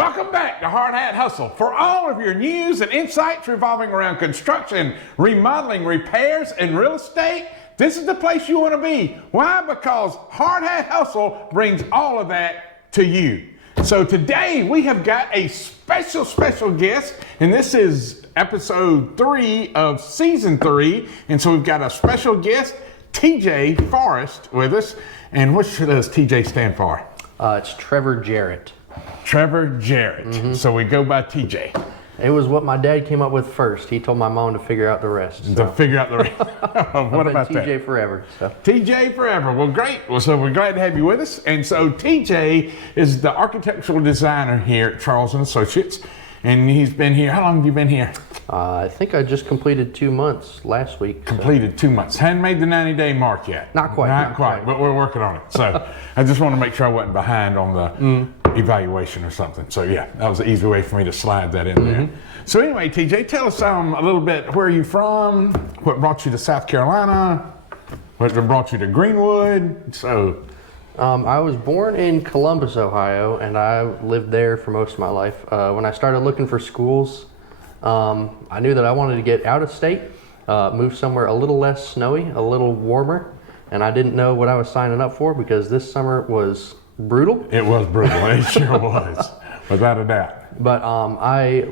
welcome back to Hardhat Hustle. For all of your news and insights revolving around construction, remodeling, repairs, and real estate, this is the place you want to be. Why? Because Hardhat Hustle brings all of that to you. So today we have got a special guest, and this is episode 3 of season 3. And so we've got a special guest, TJ Forrest, with us. And what does TJ stand for? It's Trevor Jarrett. Trevor Jarrett. Mm-hmm. So we go by TJ. It was what my dad came up with first. He told my mom to figure out the rest. So. To figure out the rest. What about TJ that? TJ forever. So. TJ forever. Well, great. Well, so we're glad to have you with us. And so TJ is the architectural designer here at Charles & Associates. And he's been here. How long have you been here? I think I just completed 2 months last week. Completed 2 months. Hadn't made the 90-day mark yet. Not quite. Not quite, but we're working on it. So I just want to make sure I wasn't behind on the evaluation or something. So yeah, that was an easy way for me to slide that in there. So anyway, TJ, tell us a little bit, where are you from? What brought you to South Carolina? What brought you to Greenwood? So. I was born in Columbus, Ohio, and I lived there for most of my life. When I started looking for schools, I knew that I wanted to get out of state, move somewhere a little less snowy, a little warmer, and I didn't know what I was signing up for because this summer was brutal. It was brutal. It sure was, without a doubt. But I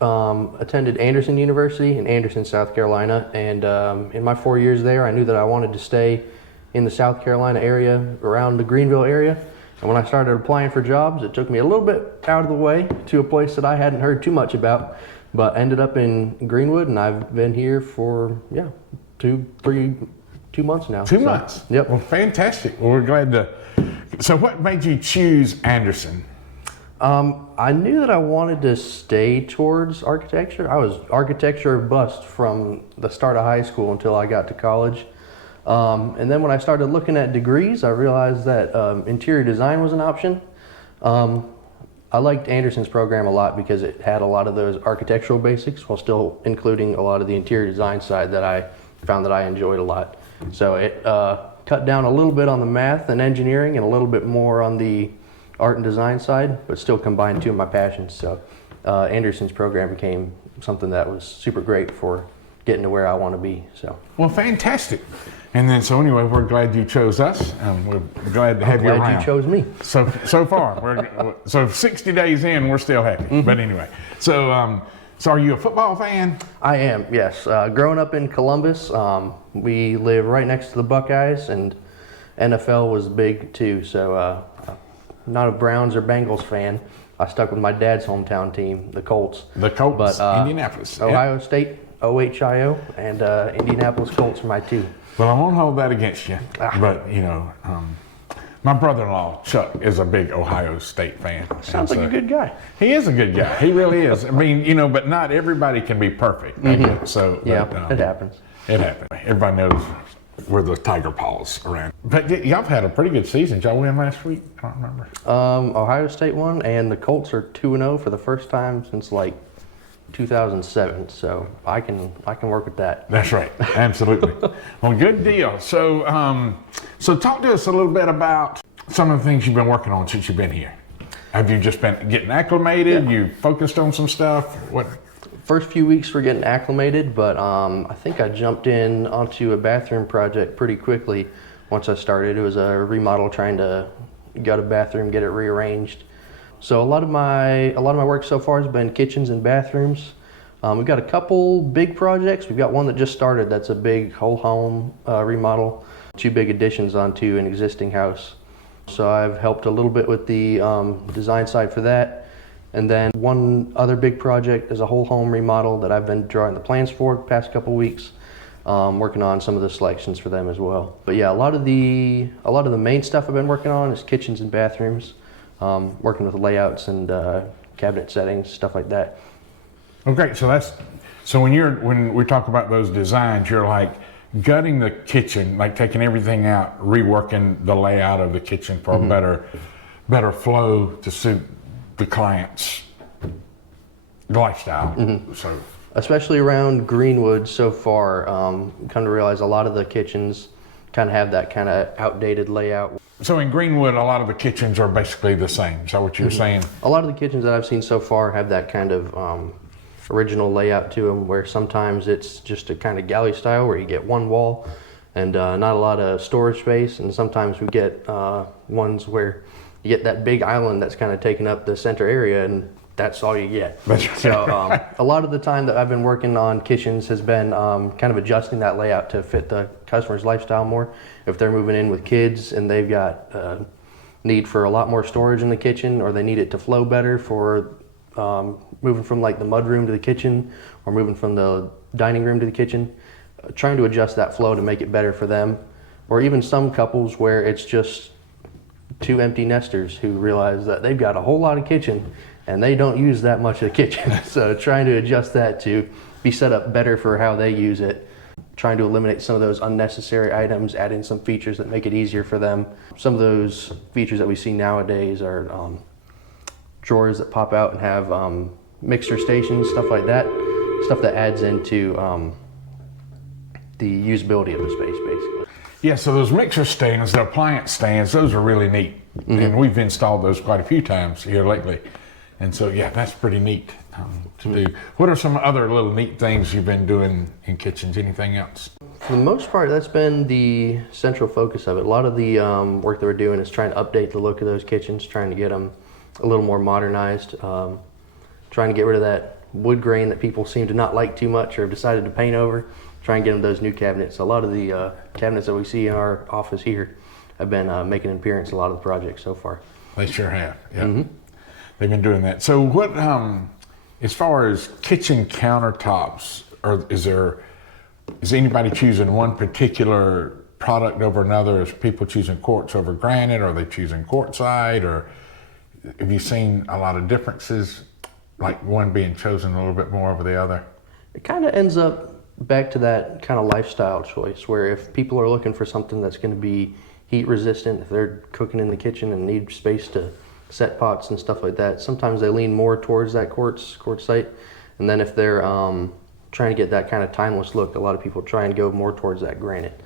attended Anderson University in Anderson, South Carolina, and in my 4 years there, I knew that I wanted to stay in the South Carolina area, around the Greenville area. And when I started applying for jobs, it took me a little bit out of the way to a place that I hadn't heard too much about, but ended up in Greenwood, and I've been here for, 2 months now. 2 months? Yep. Well, fantastic. Well, we're glad to. So what made you choose Anderson? I knew that I wanted to stay towards architecture. I was architecture bust from the start of high school until I got to college. And then when I started looking at degrees, I realized that interior design was an option. I liked Anderson's program a lot because it had a lot of those architectural basics while still including a lot of the interior design side that I found that I enjoyed a lot. So it cut down a little bit on the math and engineering and a little bit more on the art and design side, but still combined two of my passions. So Anderson's program became something that was super great for getting to where I want to be. So. Well, fantastic. And then, so anyway, we're glad you chose us. We're glad to have you around. Glad you chose me. So far, so 60 days in, we're still happy. But anyway, so are you a football fan? I am, yes. Growing up in Columbus, we live right next to the Buckeyes, and NFL was big too. So not a Browns or Bengals fan. I stuck with my dad's hometown team, the Colts. The Colts, but, Indianapolis. Ohio State, OHIO, and Indianapolis Colts are my two. Well, I won't hold that against you, but my brother-in-law Chuck is a big Ohio State fan. Sounds like a good guy. He is a good guy. He really is. I mean, but not everybody can be perfect. So yeah, it happens. It happens. Everybody knows we're the Tiger Paws around. But y'all had a pretty good season. Did y'all win last week? I don't remember. Ohio State won, and the Colts are 2-0 for the first time since 2007, so I can work with that. That's right, absolutely. Well, good deal. So, so talk to us a little bit about some of the things you've been working on since you've been here. Have you just been getting acclimated? Yeah. You focused on some stuff? What? First few weeks were getting acclimated, but I think I jumped in onto a bathroom project pretty quickly once I started. It was a remodel, trying to gut a bathroom, get it rearranged. So a lot of my work so far has been kitchens and bathrooms. We've got a couple big projects. We've got one that just started. That's a big whole home remodel, 2 big additions onto an existing house. So I've helped a little bit with the design side for that. And then one other big project is a whole home remodel that I've been drawing the plans for the past couple weeks. Working on some of the selections for them as well. But yeah, a lot of the main stuff I've been working on is kitchens and bathrooms. Working with layouts and cabinet settings, stuff like that. Okay, so when we talk about those designs, you're like gutting the kitchen, like taking everything out, reworking the layout of the kitchen for a better flow to suit the client's lifestyle. So, especially around Greenwood so far, come to realize a lot of the kitchens kind of have that kind of outdated layout. So in Greenwood, a lot of the kitchens are basically the same. Is that what you're saying? A lot of the kitchens that I've seen so far have that kind of original layout to them, where sometimes it's just a kind of galley style where you get one wall and not a lot of storage space, and sometimes we get ones where you get that big island that's kind of taking up the center area, and that's all you get. So a lot of the time that I've been working on kitchens has been kind of adjusting that layout to fit the customer's lifestyle more. If they're moving in with kids and they've got need for a lot more storage in the kitchen, or they need it to flow better for moving from like the mud room to the kitchen, or moving from the dining room to the kitchen, trying to adjust that flow to make it better for them. Or even some couples where it's just two empty nesters who realize that they've got a whole lot of kitchen and they don't use that much of the kitchen. So trying to adjust that to be set up better for how they use it, trying to eliminate some of those unnecessary items, add in some features that make it easier for them. Some of those features that we see nowadays are drawers that pop out and have mixer stations, stuff like that. Stuff that adds into the usability of the space, basically. Yeah, so those mixer stands, the appliance stands, those are really neat. And we've installed those quite a few times here lately. And so, yeah, that's pretty neat to do. What are some other little neat things you've been doing in kitchens? Anything else? For the most part, that's been the central focus of it. A lot of the work that we're doing is trying to update the look of those kitchens, trying to get them a little more modernized, trying to get rid of that wood grain that people seem to not like too much or have decided to paint over, try and get them those new cabinets. A lot of the cabinets that we see in our office here have been making an appearance in a lot of the projects so far. They sure have, yeah. They've been doing that. So what, as far as kitchen countertops, is anybody choosing one particular product over another? Is people choosing quartz over granite? Are they choosing quartzite? Or have you seen a lot of differences, like one being chosen a little bit more over the other? It kind of ends up back to that kind of lifestyle choice, where if people are looking for something that's going to be heat resistant, if they're cooking in the kitchen and need space to set pots and stuff like that, sometimes they lean more towards that quartzite. And then if they're trying to get that kind of timeless look, a lot of people try and go more towards that granite.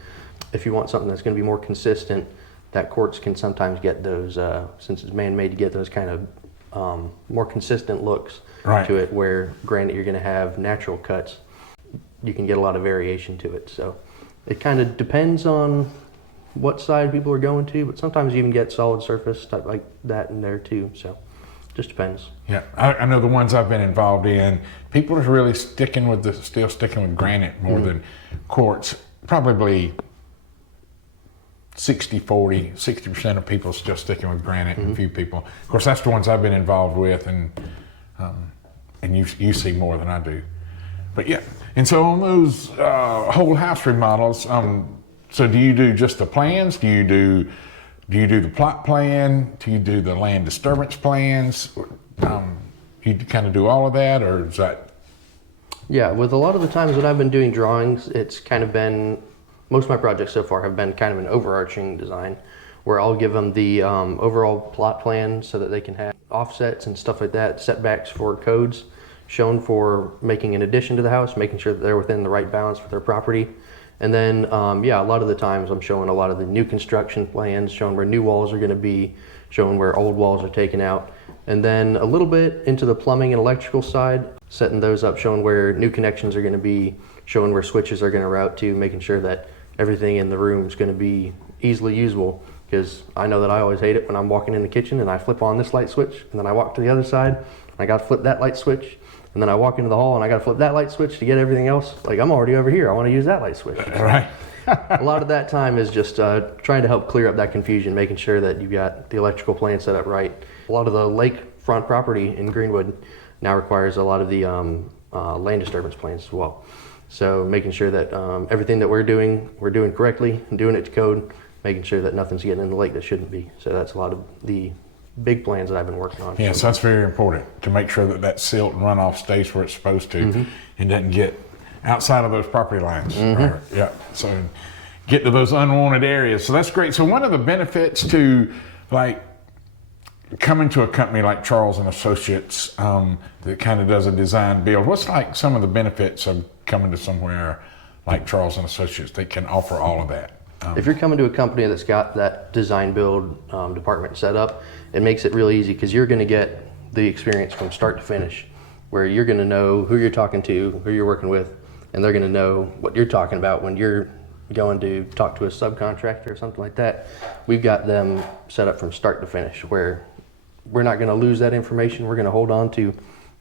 If you want something that's going to be more consistent, that quartz can sometimes get those, since it's man-made, to get those kind of more consistent looks to it, where granite you're going to have natural cuts. You can get a lot of variation to it. So it kind of depends on what side people are going to, but sometimes you even get solid surface type like that in there too. So just depends. Yeah, I know the ones I've been involved in, people are really still sticking with granite more than quartz. Probably 60-40, 60% of people still sticking with granite, and a few people. Of course, that's the ones I've been involved with, and you see more than I do. But yeah, and so on those whole house remodels, so do you do just the plans? Do you do the plot plan? Do you do the land disturbance plans? You kind of do all of that, or is that? Yeah, with a lot of the times that I've been doing drawings, it's kind of been, most of my projects so far have been kind of an overarching design, where I'll give them the overall plot plan so that they can have offsets and stuff like that, setbacks for codes shown for making an addition to the house, making sure that they're within the right balance for their property. And then, yeah, a lot of the times I'm showing a lot of the new construction plans, showing where new walls are going to be, showing where old walls are taken out. And then a little bit into the plumbing and electrical side, setting those up, showing where new connections are going to be, showing where switches are going to route to, making sure that everything in the room is going to be easily usable. Because I know that I always hate it when I'm walking in the kitchen and I flip on this light switch, and then I walk to the other side and I got to flip that light switch. And then I walk into the hall and I got to flip that light switch to get everything else. Like, I'm already over here. I want to use that light switch. Right. A lot of that time is just trying to help clear up that confusion, making sure that you've got the electrical plan set up right. A lot of the lakefront property in Greenwood now requires a lot of the land disturbance plans as well. So making sure that everything that we're doing correctly and doing it to code, making sure that nothing's getting in the lake that shouldn't be. So that's a lot of the big plans that I've been working on. Yes, that's very important, to make sure that that silt and runoff stays where it's supposed to and doesn't get outside of those property lines. Right? Yeah, so get to those unwanted areas. So that's great. So one of the benefits to like coming to a company like Charles and Associates that kind of does a design build, what's like some of the benefits of coming to somewhere like Charles and Associates that can offer all of that? If you're coming to a company that's got that design build department set up, it makes it really easy because you're going to get the experience from start to finish, where you're going to know who you're talking to, who you're working with, and they're going to know what you're talking about when you're going to talk to a subcontractor or something like that. We've got them set up from start to finish, where we're not going to lose that information. We're going to hold on to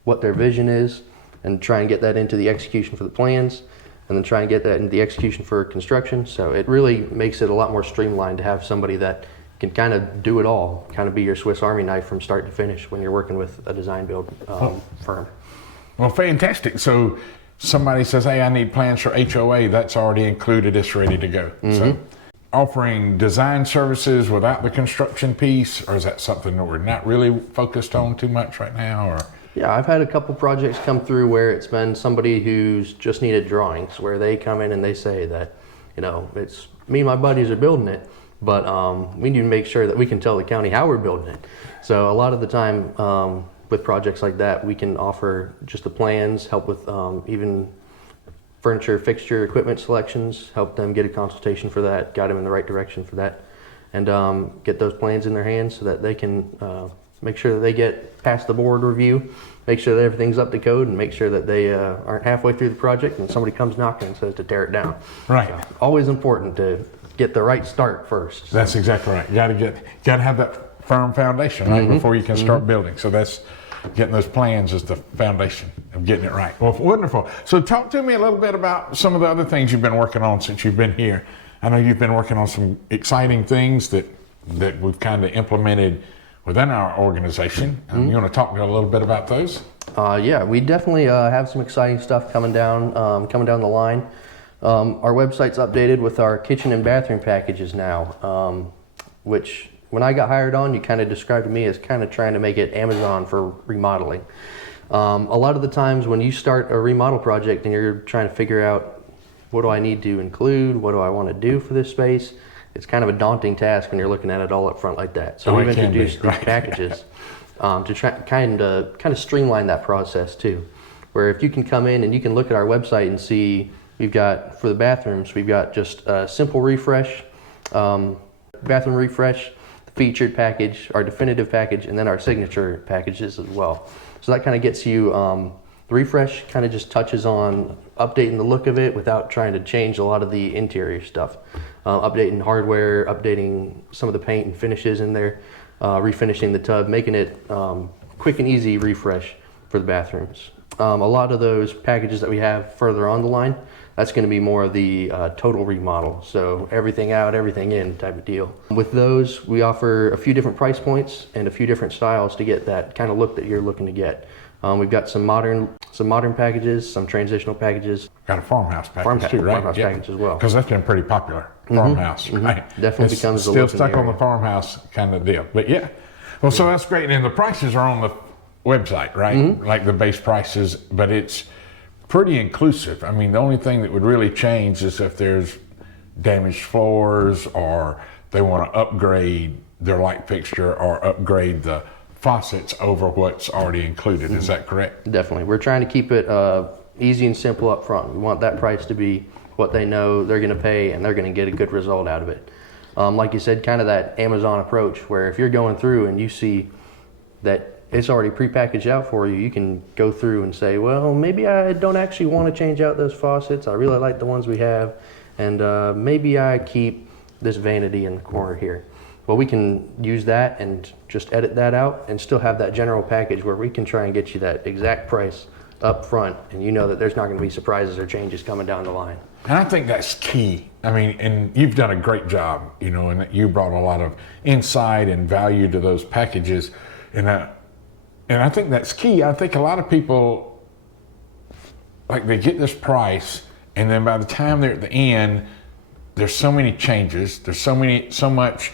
what their vision is and try and get that into the execution for the plans, and then try and get that into the execution for construction. So it really makes it a lot more streamlined to have somebody that can kind of do it all, kind of be your Swiss Army knife from start to finish when you're working with a design build firm. Well, fantastic. So somebody says, hey, I need plans for HOA, that's already included, it's ready to go. So offering design services without the construction piece, or is that something that we're not really focused on too much right now? Or Yeah, I've had a couple projects come through where it's been somebody who's just needed drawings, where they come in and they say that, it's me and my buddies are building it, but we need to make sure that we can tell the county how we're building it. So a lot of the time with projects like that, we can offer just the plans, help with even furniture, fixture, equipment selections, help them get a consultation for that, guide them in the right direction for that, and get those plans in their hands so that they can make sure that they get past the board review, make sure that everything's up to code, and make sure that they aren't halfway through the project and somebody comes knocking and says to tear it down. Right. So, always important to get the right start first. That's exactly right. You got to have that firm foundation, right, before you can start building. So that's getting those plans is the foundation of getting it right. Well, wonderful. So talk to me a little bit about some of the other things you've been working on since you've been here. I know you've been working on some exciting things that we've kind of implemented within our organization. You want to talk to me a little bit about those? Yeah, we definitely have some exciting stuff coming down the line. Our website's updated with our kitchen and bathroom packages now, which when I got hired on, you kind of described to me as kind of trying to make it Amazon for remodeling. A lot of the times when you start a remodel project and you're trying to figure out what do I need to include, what do I want to do for this space, it's kind of a daunting task when you're looking at it all up front like that. So we've introduced these packages to try kind of streamline that process too, where if you can come in and you can look at our website and see, we've got for the bathrooms, we've got just a simple refresh, bathroom refresh, featured package, our definitive package, and then our signature packages as well. So that kind of gets you, the refresh kind of just touches on updating the look of it without trying to change a lot of the interior stuff. Updating hardware, updating some of the paint and finishes in there, refinishing the tub, making it quick and easy refresh for the bathrooms. A lot of those packages that we have further on the line, that's going to be more of the total remodel. So everything out, everything in type of deal. With those, we offer a few different price points and a few different styles to get that kind of look that you're looking to get. We've got some modern packages, some transitional packages. Got a farmhouse package too, right? Farmhouse package as well. Because that's been pretty popular. Farmhouse, right? Definitely becomes the still look in stuck the on the area. farmhouse kind of deal. But yeah, well, so that's great. And the prices are on the website, right? Like the base prices, but it's pretty inclusive. I mean, the only thing that would really change is if there's damaged floors or they want to upgrade their light fixture or upgrade the faucets over what's already included. Is that correct? Definitely. We're trying to keep it easy and simple up front. We want that price to be what they know they're going to pay and they're going to get a good result out of it. Like you said, kind of that Amazon approach where if you're going through and you see that it's already prepackaged out for you, you can go through and say, well, maybe I don't actually want to change out those faucets. I really like the ones we have. And maybe I keep this vanity in the corner here. Well, we can use that and just edit that out and still have that general package where we can try and get you that exact price up front, and you know that there's not going to be surprises or changes coming down the line. And I think that's key. I mean, and you've done a great job, and that you brought a lot of insight and value to those packages. And I think that's key. I think a lot of people, like, they get this price, and then by the time they're at the end, there's so many changes. There's so much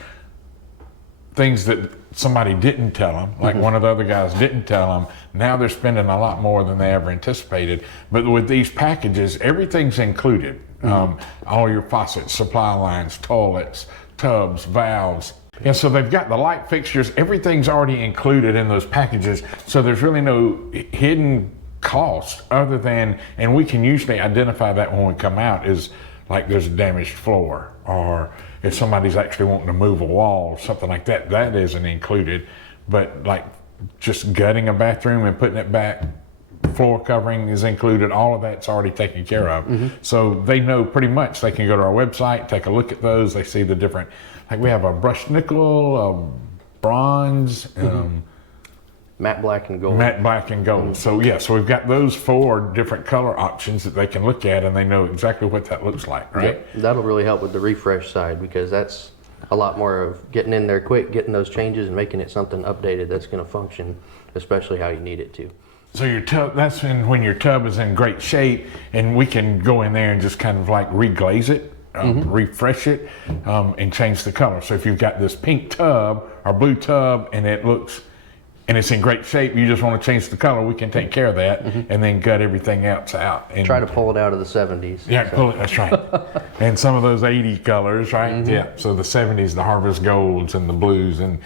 things that somebody didn't tell them, like one of the other guys didn't tell them. Now they're spending a lot more than they ever anticipated. But with these packages, everything's included. All your faucets, supply lines, toilets, tubs, valves. And so they've got the light fixtures, everything's already included in those packages. So there's really no hidden cost other than, and we can usually identify that when we come out, is like there's a damaged floor, or if somebody's actually wanting to move a wall or something like that, that isn't included. But like just gutting a bathroom and putting it back, floor covering is included, all of that's already taken care of. So they know pretty much. They can go to our website, take a look at those, they see the different, like we have a brushed nickel, a bronze, matte black and gold. Matte black and gold. So yeah, so we've got those 4 different color options that they can look at, and they know exactly what that looks like, right? Yep. That'll really help with the refresh side, because that's a lot more of getting in there quick, getting those changes and making it something updated that's going to function, especially how you need it to. So your tub, that's when your tub is in great shape, and we can go in there and just kind of like reglaze it, refresh it, and change the color. So if you've got this pink tub or blue tub and it looks, and it's in great shape, you just want to change the color, we can take care of that, and then gut everything else out. And try to pull it out of the 70s. Yeah, so. Pull it, that's right. And some of those 80 colors, right? Yeah, so the 70s, the harvest golds and the blues and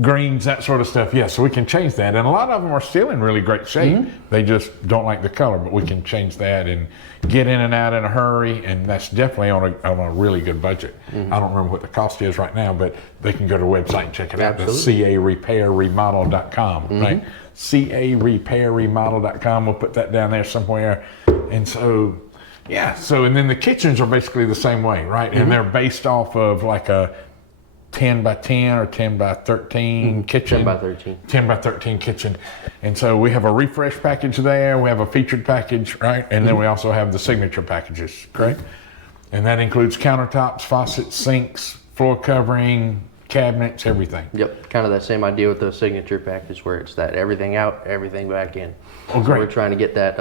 greens, that sort of stuff. Yeah, so we can change that. And a lot of them are still in really great shape. They just don't like the color, but we can change that and get in and out in a hurry. And that's definitely on a really good budget. I don't remember what the cost is right now, but they can go to the website and check it out. That's carepairremodel.com, right? carepairremodel.com. We'll put that down there somewhere. And so, yeah, so, and then the kitchens are basically the same way, right? And they're based off of like a 10 by 10 or 10 by 13 kitchen. 10 by 13. 10 by 13 kitchen. And so we have a refresh package there, we have a featured package, right? And then we also have the signature packages, correct? And that includes countertops, faucets, sinks, floor covering, cabinets, everything. Yep, kind of that same idea with the signature package, where it's that everything out, everything back in. Oh, great. So we're trying to get that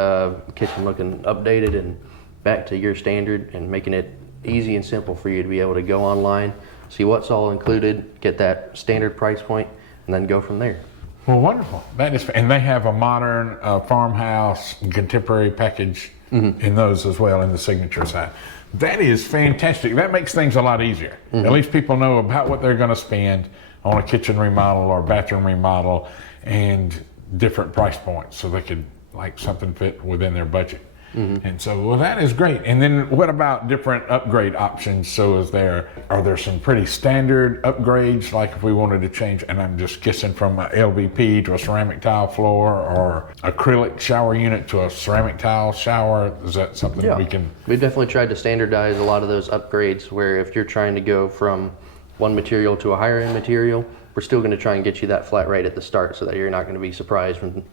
kitchen looking updated and back to your standard, and making it easy and simple for you to be able to go online, see what's all included, get that standard price point, and then go from there. Well, wonderful. That is, and they have a modern farmhouse and contemporary package in those as well, in the signature side. That is fantastic. That makes things a lot easier. At least people know about what they're going to spend on a kitchen remodel or bathroom remodel, and different price points, so they could like something fit within their budget. And so, well, that is great. And then what about different upgrade options? So are there some pretty standard upgrades, like if we wanted to change, and I'm just guessing, from a LVP to a ceramic tile floor, or acrylic shower unit to a ceramic tile shower? Is that something we can? We've definitely tried to standardize a lot of those upgrades, where if you're trying to go from one material to a higher end material, we're still going to try and get you that flat rate at the start, so that you're not going to be surprised when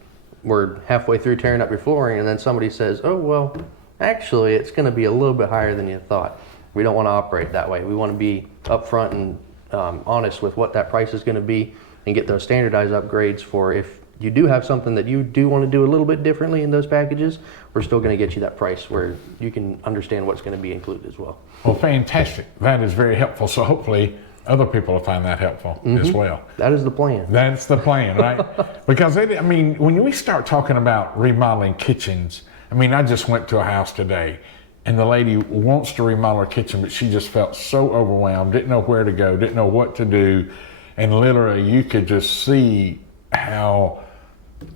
we're halfway through tearing up your flooring and then somebody says, oh, well, actually it's going to be a little bit higher than you thought. We don't want to operate that way. We want to be upfront and honest with what that price is going to be, and get those standardized upgrades for if you do have something that you do want to do a little bit differently in those packages. We're still going to get you that price where you can understand what's going to be included as well. Well, fantastic. That is very helpful. So hopefully other people will find that helpful as well. That is the plan. That's the plan, right? Because when we start talking about remodeling kitchens, I just went to a house today, and the lady wants to remodel her kitchen, but she just felt so overwhelmed, didn't know where to go, didn't know what to do. And literally you could just see how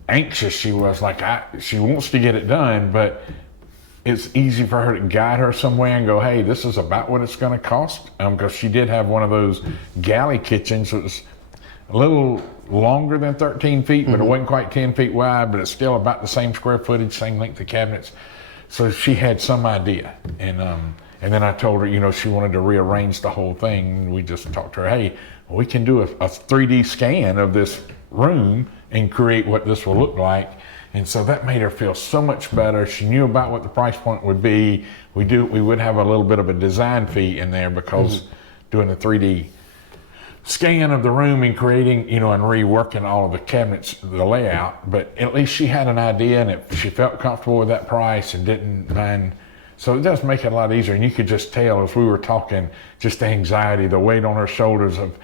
anxious she was. Like, she wants to get it done, but it's easy for her to guide her somewhere and go, hey, this is about what it's going to cost. Because she did have one of those galley kitchens. It was a little longer than 13 feet, but it wasn't quite 10 feet wide, but it's still about the same square footage, same length of cabinets. So she had some idea. And then I told her, she wanted to rearrange the whole thing. We just talked to her, hey, we can do a 3D scan of this room and create what this will look like. And so that made her feel so much better. She knew about what the price point would be. We would have a little bit of a design fee in there, because doing a 3D scan of the room and creating, and reworking all of the cabinets, the layout. But at least she had an idea, and she felt comfortable with that price and didn't mind. So it does make it a lot easier. And you could just tell as we were talking, just the anxiety, the weight on her shoulders of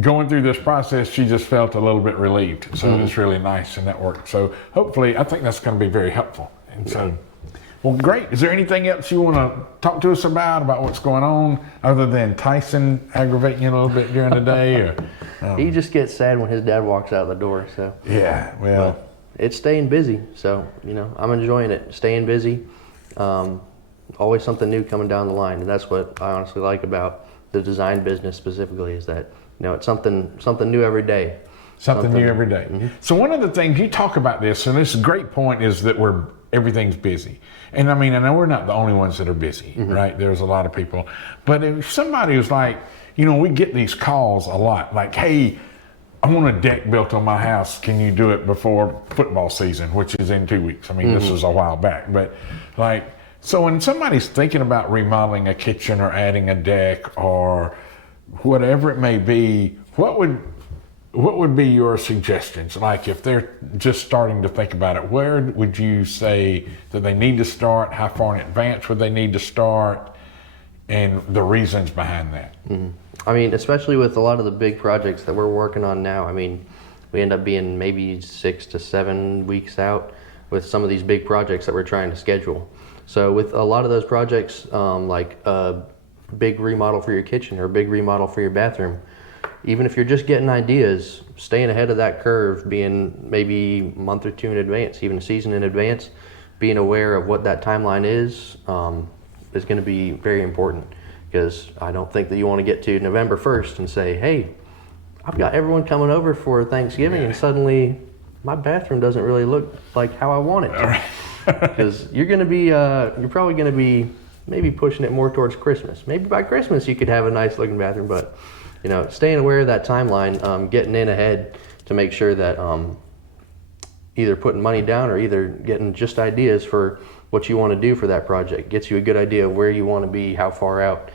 going through this process. She just felt a little bit relieved. So it's really nice, and that worked. So hopefully, I think that's going to be very helpful. And so, well, great. Is there anything else you want to talk to us about what's going on, other than Tyson aggravating you a little bit during the day? Or he just gets sad when his dad walks out the door. So yeah, well, it's staying busy. So I'm enjoying it, staying busy. always something new coming down the line, and that's what I honestly like about the design business specifically, is that it's something new every day. Something new every day. Mm-hmm. So one of the things you talk about this, and this is a great point, is that everything's busy. And I mean, I know we're not the only ones that are busy, mm-hmm. right? There's a lot of people. But if somebody was like, we get these calls a lot, like, hey, I want a deck built on my house. Can you do it before football season, which is in 2 weeks? I mean, mm-hmm. this was a while back. But so when somebody's thinking about remodeling a kitchen or adding a deck or whatever it may be, what would be your suggestions? Like if they're just starting to think about it, where would you say that they need to start? How far in advance would they need to start? And the reasons behind that? Mm-hmm. I mean, especially with a lot of the big projects that we're working on now, I mean, we end up being maybe 6 to 7 weeks out with some of these big projects that we're trying to schedule. So with a lot of those projects, like a big remodel for your kitchen or a big remodel for your bathroom, even if you're just getting ideas, staying ahead of that curve, being maybe a month or two in advance, even a season in advance, being aware of what that timeline is going to be very important. Because I don't think that you want to get to November 1st and say, hey, I've got everyone coming over for Thanksgiving, and suddenly my bathroom doesn't really look like how I want it to. Because you're probably going to be maybe pushing it more towards Christmas. Maybe by Christmas you could have a nice looking bathroom, but staying aware of that timeline, getting in ahead to make sure that either putting money down or either getting just ideas for what you want to do for that project gets you a good idea of where you want to be, how far out.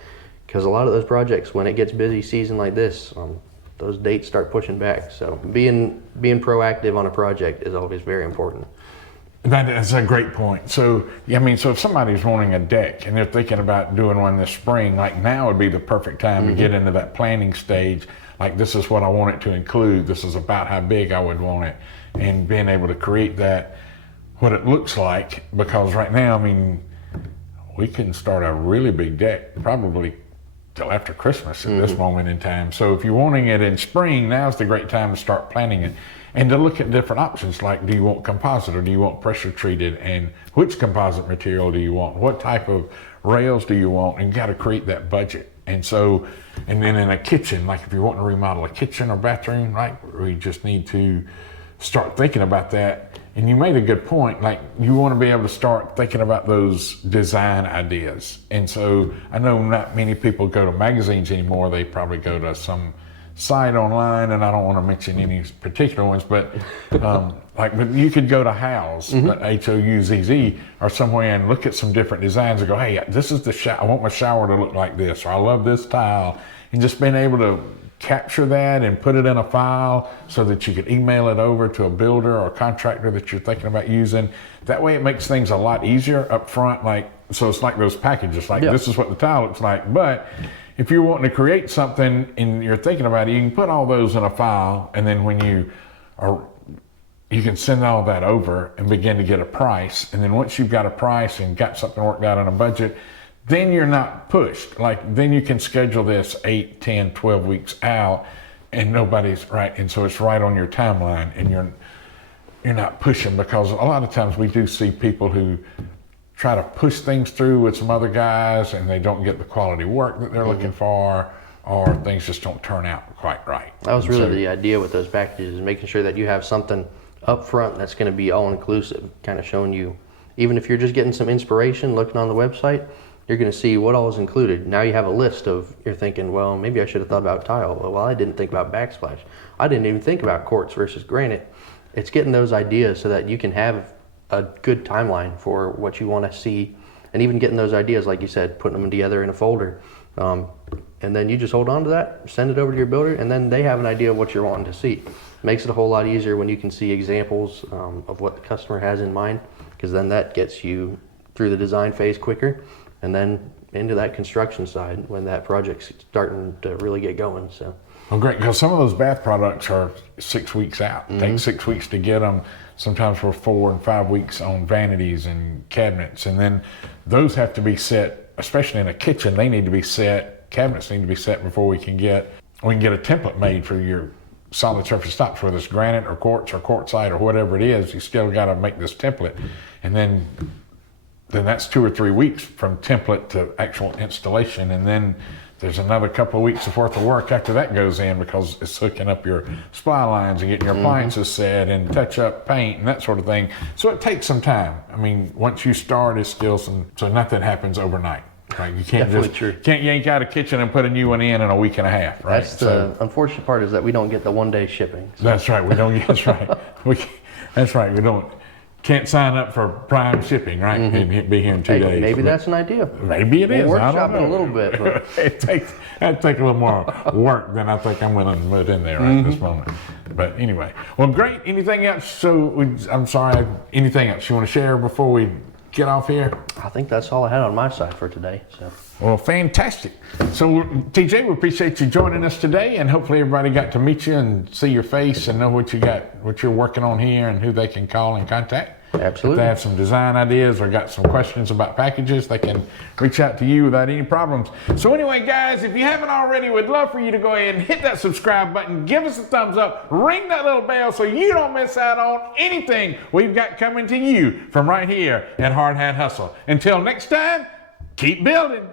Because a lot of those projects, when it gets busy season like this, those dates start pushing back. So being proactive on a project is always very important. That's a great point. So, so if somebody's wanting a deck and they're thinking about doing one this spring, like now would be the perfect time mm-hmm. to get into that planning stage. Like, this is what I want it to include. This is about how big I would want it, and being able to create that, what it looks like. Because right now, we couldn't start a really big deck probably till after Christmas at mm-hmm. this moment in time. So if you're wanting it in spring, now's the great time to start planning it and to look at different options. Like, do you want composite or do you want pressure treated, and which composite material do you want? What type of rails do you want? And you got to create that budget. And so, and then in a kitchen, like if you're wanting to remodel a kitchen or bathroom, we just need to start thinking about that. And you made a good point, like you want to be able to start thinking about those design ideas. And so I know not many people go to magazines anymore. They probably go to some site online, and I don't want to mention any particular ones, but but you could go to Houzz, mm-hmm. H-O-U-Z-Z, or somewhere and look at some different designs and go, hey, this is the shower. I want my shower to look like this, or I love this tile. And just being able to capture that and put it in a file so that you can email it over to a builder or a contractor that you're thinking about using. That way it makes things a lot easier up front. So it's like those packages, This is what the tile looks like. But if you're wanting to create something and you're thinking about it, you can put all those in a file, and then when you can send all that over and begin to get a price. And then once you've got a price and got something worked out on a budget, then you're not pushed. Then you can schedule this 8, 10, 12 weeks out, and nobody's right. And so it's right on your timeline, and you're not pushing, because a lot of times we do see people who try to push things through with some other guys, and they don't get the quality work that they're mm-hmm. looking for, or things just don't turn out quite right. That was really the idea with those packages, is making sure that you have something up front that's going to be all inclusive, kind of showing you, even if you're just getting some inspiration looking on the website, you're going to see what all is included. Now you have a list of, you're thinking, well, maybe I should have thought about tile. Well, I didn't think about backsplash. I didn't even think about quartz versus granite. It's getting those ideas so that you can have a good timeline for what you want to see, and even getting those ideas, like you said, putting them together in a folder. And then you just hold on to that, send it over to your builder, and then they have an idea of what you're wanting to see. Makes it a whole lot easier when you can see examples of what the customer has in mind, because then that gets you through the design phase quicker, and then into that construction side when that project's starting to really get going. So. Well, great, because some of those bath products are 6 weeks out. It mm-hmm. takes 6 weeks to get them. Sometimes we're 4 and 5 weeks on vanities and cabinets, and then those have to be set, especially in a kitchen. They need to be set. Cabinets need to be set before we can get a template made for your solid surface stops, whether it's granite or quartz or quartzite or whatever it is. You still got to make this template, and then then that's 2 or 3 weeks from template to actual installation. And then there's another couple of weeks worth of work after that goes in, because it's hooking up your supply lines and getting your appliances set and touch up paint and that sort of thing. So it takes some time. I mean, once you start, it's still so nothing happens overnight. Right, you can't Definitely just true. can't yank out a kitchen and put a new one in a week and a half. Right. That's the unfortunate part, is that we don't get the 1 day shipping. So. That's right. We don't. That's right. That's right. We don't. Can't sign up for prime shipping, right? And be here in 2 days. Maybe that's an idea. Maybe it is. We'll I workshop don't it know. a little bit. But. That'd take a little more work than I think I'm going to put in there right this moment. But anyway, well, great. Anything else? I'm sorry. Anything else you want to share before we get off here? I think that's all I had on my side for today. So. Well, fantastic. So, TJ, we appreciate you joining us today, and hopefully everybody got to meet you and see your face and know what you're working on here, and who they can call and contact. Absolutely. If they have some design ideas or got some questions about packages, they can reach out to you without any problems. So anyway, guys, if you haven't already, we'd love for you to go ahead and hit that subscribe button, give us a thumbs up, ring that little bell so you don't miss out on anything we've got coming to you from right here at Hardhat Hustle. Until next time, keep building.